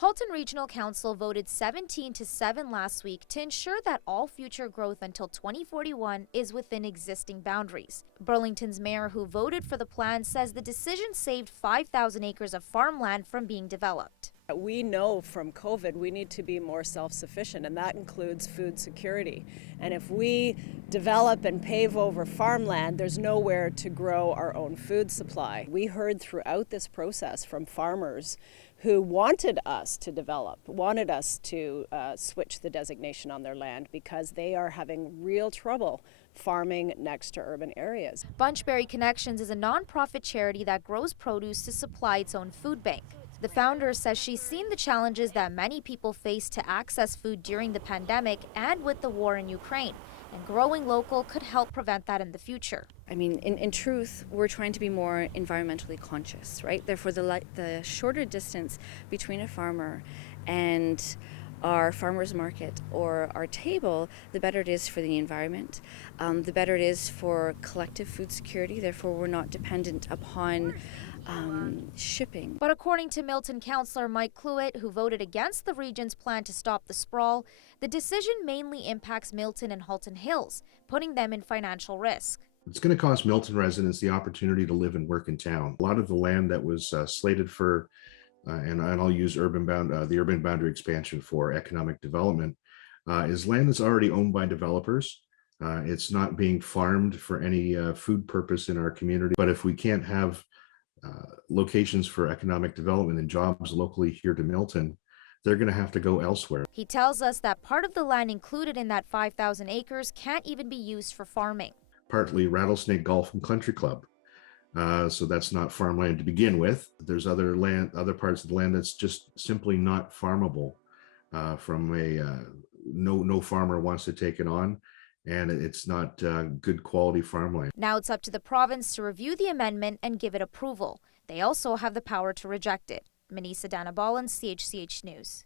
Halton Regional Council voted 17-7 last week to ensure that all future growth until 2041 is within existing boundaries. Burlington's mayor, who voted for the plan, says the decision saved 5,000 acres of farmland from being developed. We know from COVID we need to be more self-sufficient, and that includes food security. And if we develop and pave over farmland, there's nowhere to grow our own food supply. We heard throughout this process from farmers who wanted us to develop, wanted us to switch the designation on their land because they are having real trouble farming next to urban areas. Bunchberry Connections is a nonprofit charity that grows produce to supply its own food bank. The founder says she's seen the challenges that many people face to access food during the pandemic and with the war in Ukraine, and growing local could help prevent that in the future. I mean, in truth, we're trying to be more environmentally conscious, right? Therefore, the shorter distance between a farmer and our farmer's market or our table, the better it is for the environment, the better it is for collective food security. Therefore, we're not dependent upon shipping. But according to Milton councillor Mike Cluett, who voted against the region's plan to stop the sprawl, the decision mainly impacts Milton and Halton Hills, putting them in financial risk. It's going to cost Milton residents the opportunity to live and work in town. A lot of the land that was slated for, and I'll use the urban boundary expansion for economic development, is land that's already owned by developers. It's not being farmed for any food purpose in our community. But if we can't have locations for economic development and jobs locally here to Milton, they're going to have to go elsewhere. He tells us that part of the land included in that 5,000 acres can't even be used for farming. Partly Rattlesnake Golf and Country Club. So that's not farmland to begin with. There's other parts of the land that's just simply not farmable. No farmer wants to take it on, and it's not good quality farmland. Now it's up to the province to review the amendment and give it approval. They also have the power to reject it. Manesa Dhanabalan, CHCH News.